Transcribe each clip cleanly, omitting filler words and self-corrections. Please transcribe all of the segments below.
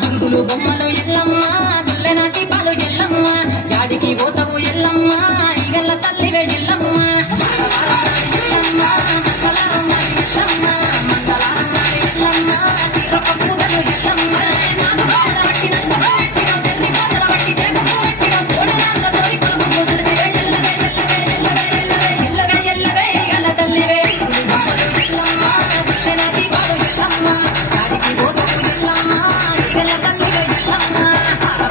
గుంగులు బొమ్మలు ఎల్లమ్మ గుల్లెన దీపాలు ఎల్లమ్మ యాడికి పోతవు ఎల్లమ్మ ఈగల్ల తల్లివే ఎల్లమ్మ ఎల్లమ్మ మంగళారం నాడు ఎల్లమ్మ మంగళారం నాడు ఎల్లమ్మ తిరొక పూజలు ఎల్లమ్మ నాను బాధబట్టి నన్ను పెట్టిన తెల్లి బాధబట్టి జగము పెట్టిన తోడు నాన్న తోడి కొలుపు కుదిరివే ఎల్లవే ఎల్లవే ఎల్లవే ఎల్లవే ఎల్లవే ఎల్లవే ఈగల్ల తల్లివే బొమ్మలు ఎల్లమ్మ గుల్లెన దీపాలు ఎల్లమ్మ యాడికి పోతవు ఎల్లమ్మ ఈగల్ల తల్లివే ఎల్లమ్మ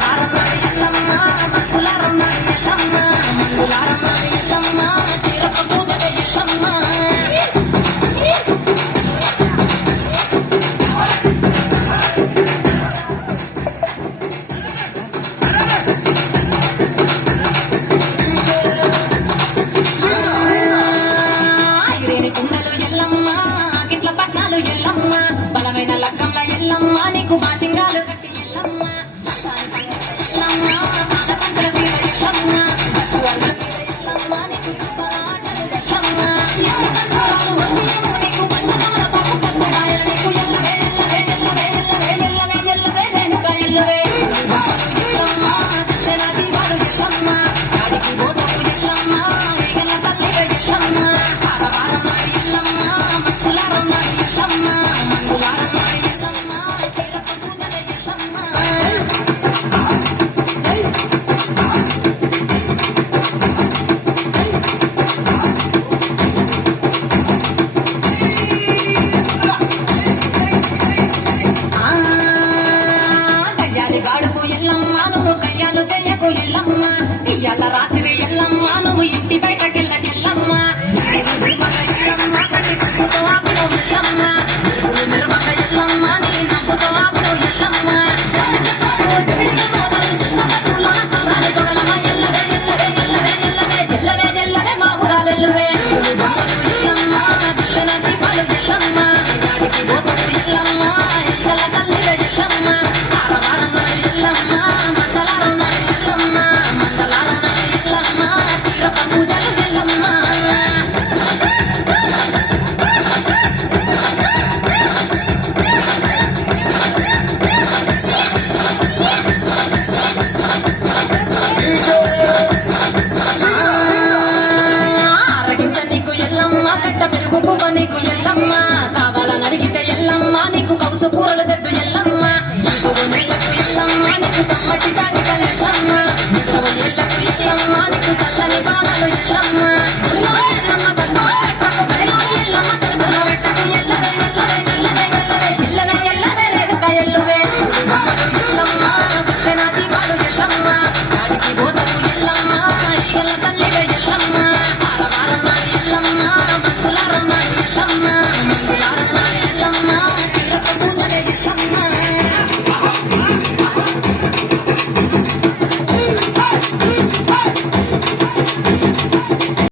వారం నాడు ఎల్లమ్మ మంగళారం నాడు ఎల్లమ్మ మంగళారం నాడు ఎల్లమ్మ తిరొక పూజలు ఎల్లమ్మ ఐరేని కుండలు ఎల్లమ్మ గిట్ల పట్నాలు ఎల్లమ్మ బలమైన లగ్గంల ఎల్లమ్మ నీకు బాషింగాలు కట్టి ఎల్లమ్మ ఎల్లమ్మ పాలకంటల తీర ఎల్లమ్మ బచ్చువర్గ మీద ఎల్లమ్మ నీకు దుబ్బల ఆటలు ఎల్లమ్మ ఎన్ని కంఠాలు వండియము నీకు పంచదార పక్క పచ్చగాయలు నీకు ఎల్లవే ఎల్లవే ఎల్లవే ఎల్లవే ఎల్లవే ఎల్లవే రేణుక ఎల్లవే బొమ్మలు ఎల్లమ్మ గుల్లెన దీపాలు ఎల్లమ్మ యాడికి పోతవు ఎల్లమ్మ ఈగల తల్లివే ఎల్లమ్మ వారం నాడు ఎల్లమ్మ మంగళారం నాడు ఎల్లమ్మ మంగళారం నాడు ఎల్లమ్మ తిరొక పూజలు ఎల్లమ్మ కయ్యాలి గాడుపు ఎల్లమ్మ నువ్వు కయ్యాలు చెయ్యకు ఎల్లమ్మ ఇయ్యాల రాత్రి